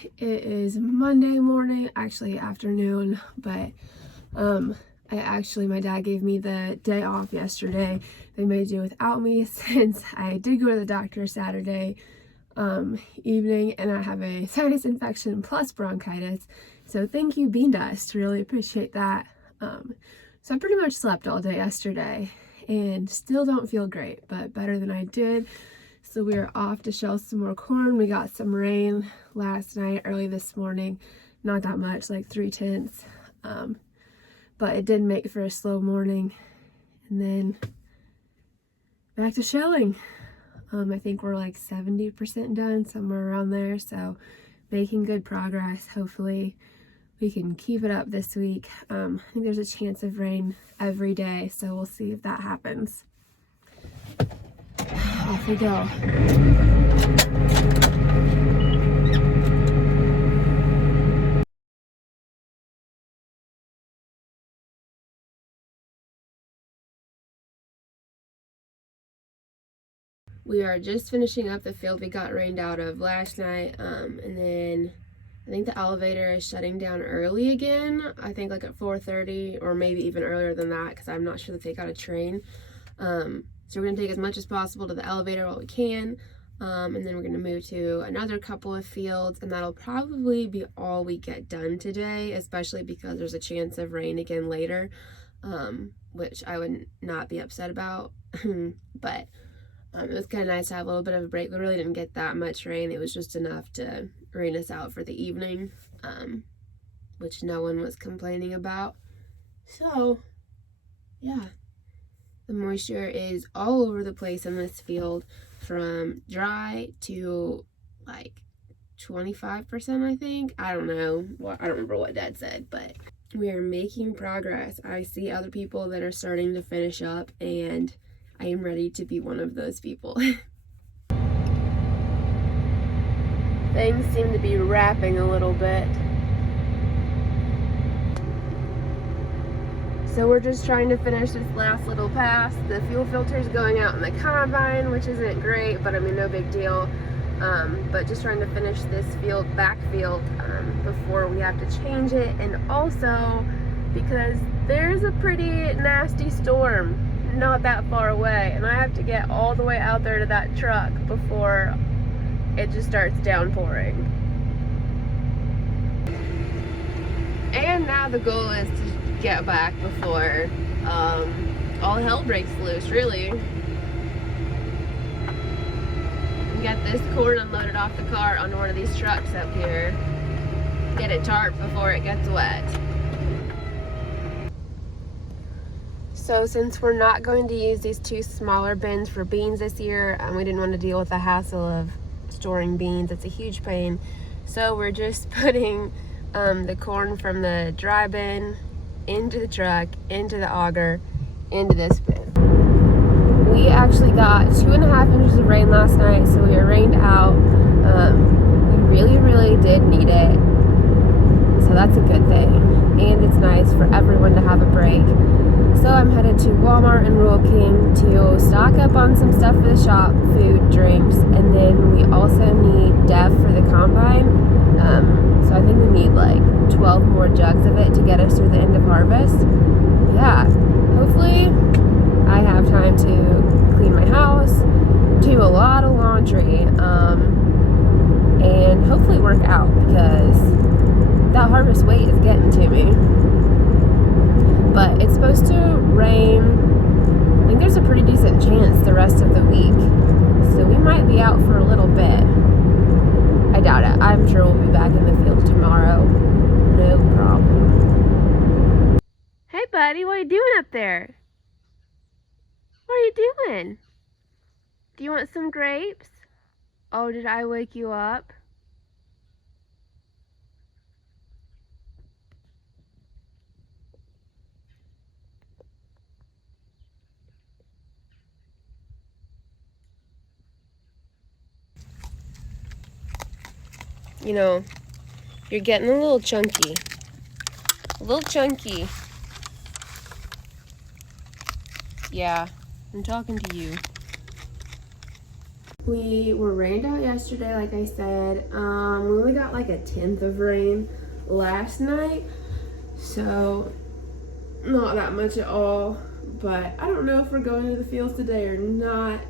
It is Monday morning, actually afternoon, but my dad gave me the day off yesterday. They made do without me since I did go to the doctor Saturday evening, and I have a sinus infection plus bronchitis. So thank you, Bean Dust. Really appreciate that. So I pretty much slept all day yesterday and still don't feel great, but better than I did. So we are off to shell some more corn. We got some rain last night, early this morning. Not that much, like 3/10. But it did make for a slow morning. And then back to shelling. I think we're like 70% done, somewhere around there. So making good progress. Hopefully we can keep it up this week. I think there's a chance of rain every day, so we'll see if that happens. Off we go. We are just finishing up the field we got rained out of last night, and then I think the elevator is shutting down early again. I think like at 4:30 or maybe even earlier than that, because I'm not sure that they got a train. So we're going to take as much as possible to the elevator while we can, and then we're going to move to another couple of fields, and that'll probably be all we get done today, especially because there's a chance of rain again later, which I would not be upset about. But it was kind of nice to have a little bit of a break. We really didn't get that much rain. It was just enough to rain us out for the evening, which no one was complaining about. So, yeah. The moisture is all over the place in this field, from dry to like 25%, I think. I don't know. I don't remember what Dad said, but we are making progress. I see other people that are starting to finish up, and I am ready to be one of those people. Things seem to be wrapping a little bit. So we're just trying to finish this last little pass. The fuel filter is going out in the combine, which isn't great, but I mean, no big deal. But just trying to finish this backfield before we have to change it. And also because there's a pretty nasty storm not that far away, and I have to get all the way out there to that truck before it just starts downpouring. And now the goal is to get back before all hell breaks loose, really. And get this corn unloaded off the cart onto one of these trucks up here. Get it tarped before it gets wet. So since we're not going to use these two smaller bins for beans this year, we didn't want to deal with the hassle of storing beans. It's a huge pain. So we're just putting the corn from the dry bin into the truck, into the auger, into this bin. We actually got 2.5 inches of rain last night, so we were rained out. We really did need it, so that's a good thing. And it's nice for everyone to have a break. So I'm headed to Walmart and Rural King to stock up on some stuff for the shop, food, drinks, and then we also need DEF for the combine. So I think we need like 12 more jugs of it to get us through the end of harvest. Yeah, hopefully I have time to clean my house, do a lot of laundry, and hopefully work out, because that harvest weight is getting to me. But it's supposed to rain. I think there's a pretty decent chance the rest of the week. So we might be out for a little bit. I doubt it. I'm sure we'll be back in the field tomorrow. No problem. Hey buddy, what are you doing up there? What are you doing? Do you want some grapes? Oh, did I wake you up? You know, you're getting a little chunky. A little chunky. Yeah, I'm talking to you. We were rained out yesterday, like I said. We only got like a tenth of rain last night, so not that much at all. But I don't know if we're going to the fields today or not.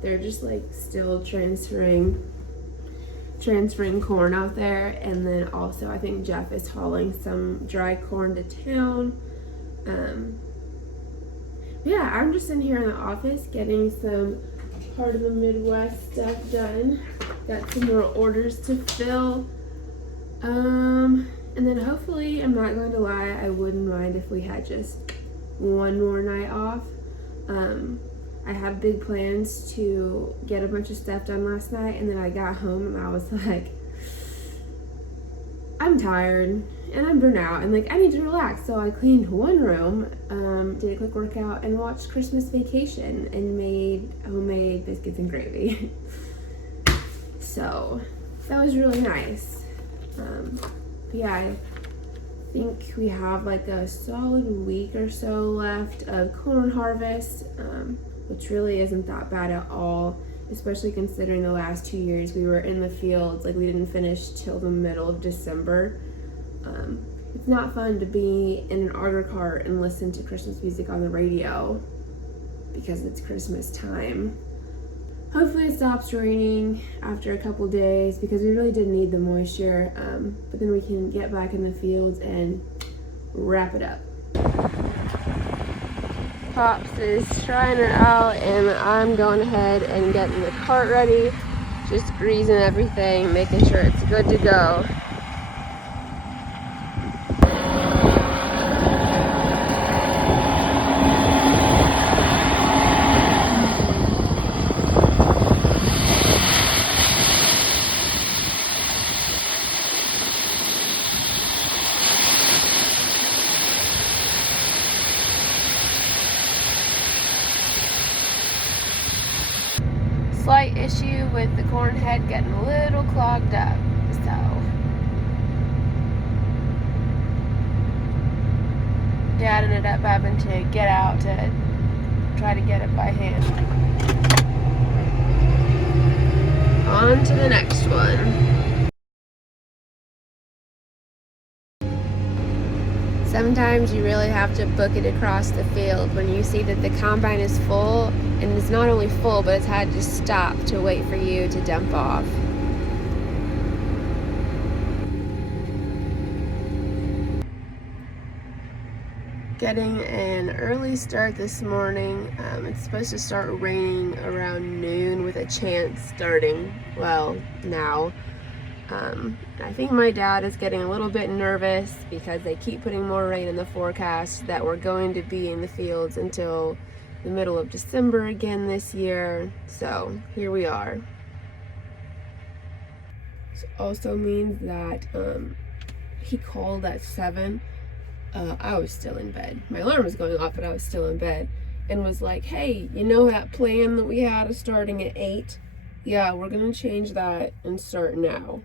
They're just like still transferring corn out there, and then also I think Jeff is hauling some dry corn to town. Yeah, I'm just in here in the office getting some part of the Midwest stuff done. Got some more orders to fill. And then hopefully, I'm not going to lie, I wouldn't mind if we had just one more night off. I had big plans to get a bunch of stuff done last night, and then I got home and I was like, I'm tired and I'm burnt out and like I need to relax. So I cleaned one room, did a quick workout, and watched Christmas Vacation and made homemade biscuits and gravy. So that was really nice. But yeah, I think we have like a solid week or so left of corn harvest, which really isn't that bad at all, especially considering the last 2 years we were in the fields. Like, we didn't finish till the middle of December. It's not fun to be in an auger cart and listen to Christmas music on the radio because it's Christmas time. Hopefully it stops raining after a couple days because we really did need the moisture, but then we can get back in the fields and wrap it up. Pops is trying it out, and I'm going ahead and getting the cart ready, just greasing everything, making sure it's good to go. Slight issue with the corn head getting a little clogged up, so Dad ended up having to get out to try to get it by hand. On to the next one. Sometimes you really have to book it across the field when you see that the combine is full, and it's not only full, but it's had to stop to wait for you to dump off. Getting an early start this morning. It's supposed to start raining around noon with a chance starting, well, now. I think my dad is getting a little bit nervous because they keep putting more rain in the forecast, that we're going to be in the fields until the middle of December again this year. So here we are. This also means that he called at 7. I was still in bed. My alarm was going off, but I was still in bed, and was like, hey, you know that plan that we had of starting at 8? Yeah, we're gonna change that and start now.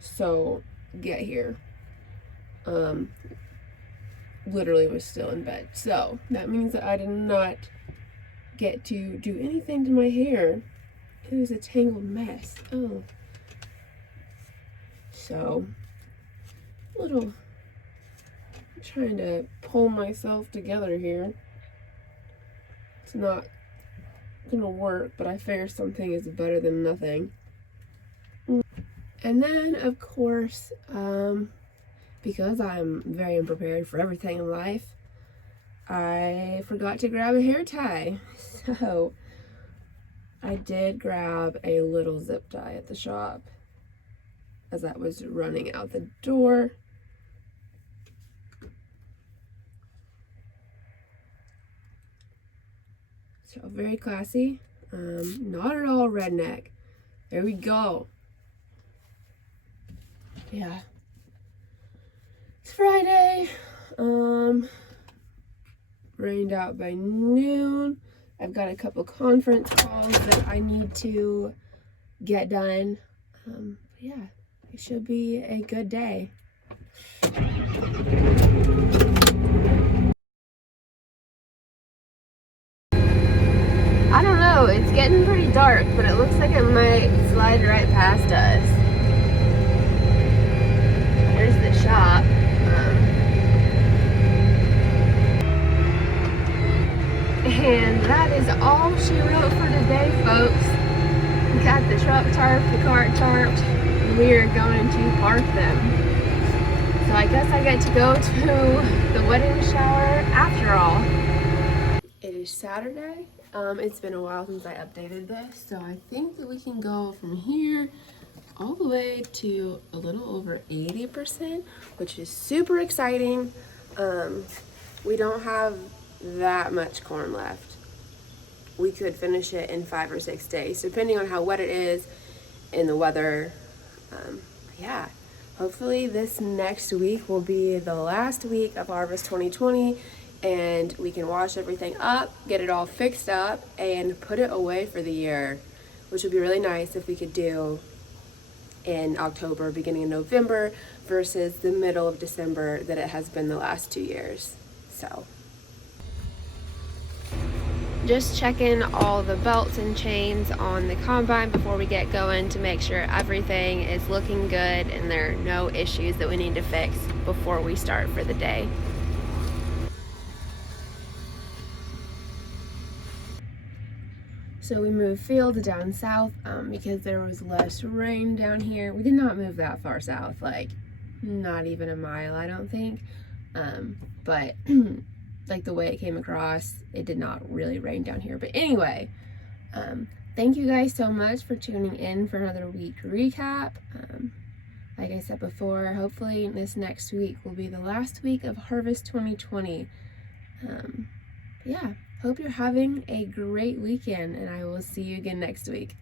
So get here. Literally was still in bed. So that means that I did not get to do anything to my hair. It was a tangled mess. Oh. So, I'm trying to pull myself together here. It's not gonna work, but I figure something is better than nothing. And then, of course, because I'm very unprepared for everything in life, I forgot to grab a hair tie. So I did grab a little zip tie at the shop as that was running out the door. So very classy, not at all redneck. There we go. Yeah. It's Friday. Rained out by noon. I've got a couple conference calls that I need to get done. Yeah, it should be a good day. I don't know, it's getting pretty dark, but it looks like it might slide right past us. Here's the shop. And that is all she wrote for today, folks. We got the truck tarped, the cart tarped, and we are going to park them. So I guess I get to go to the wedding shower after all. It is Saturday. It's been a while since I updated this, so I think that we can go from here all the way to a little over 80%, which is super exciting. We don't have that much corn left. We could finish it in 5 or 6 days, depending on how wet it is and the weather. Yeah, hopefully this next week will be the last week of Harvest 2020, and we can wash everything up, get it all fixed up, and put it away for the year, which would be really nice if we could do in October, beginning of November, versus the middle of December that it has been the last 2 years. So just checking all the belts and chains on the combine before we get going to make sure everything is looking good and there are no issues that we need to fix before we start for the day. So we moved field down south because there was less rain down here. We did not move that far south, like not even a mile, I don't think. But like the way it came across, it did not really rain down here. But anyway, thank you guys so much for tuning in for another week recap. Like I said before, hopefully this next week will be the last week of Harvest 2020. Yeah, hope you're having a great weekend, and I will see you again next week.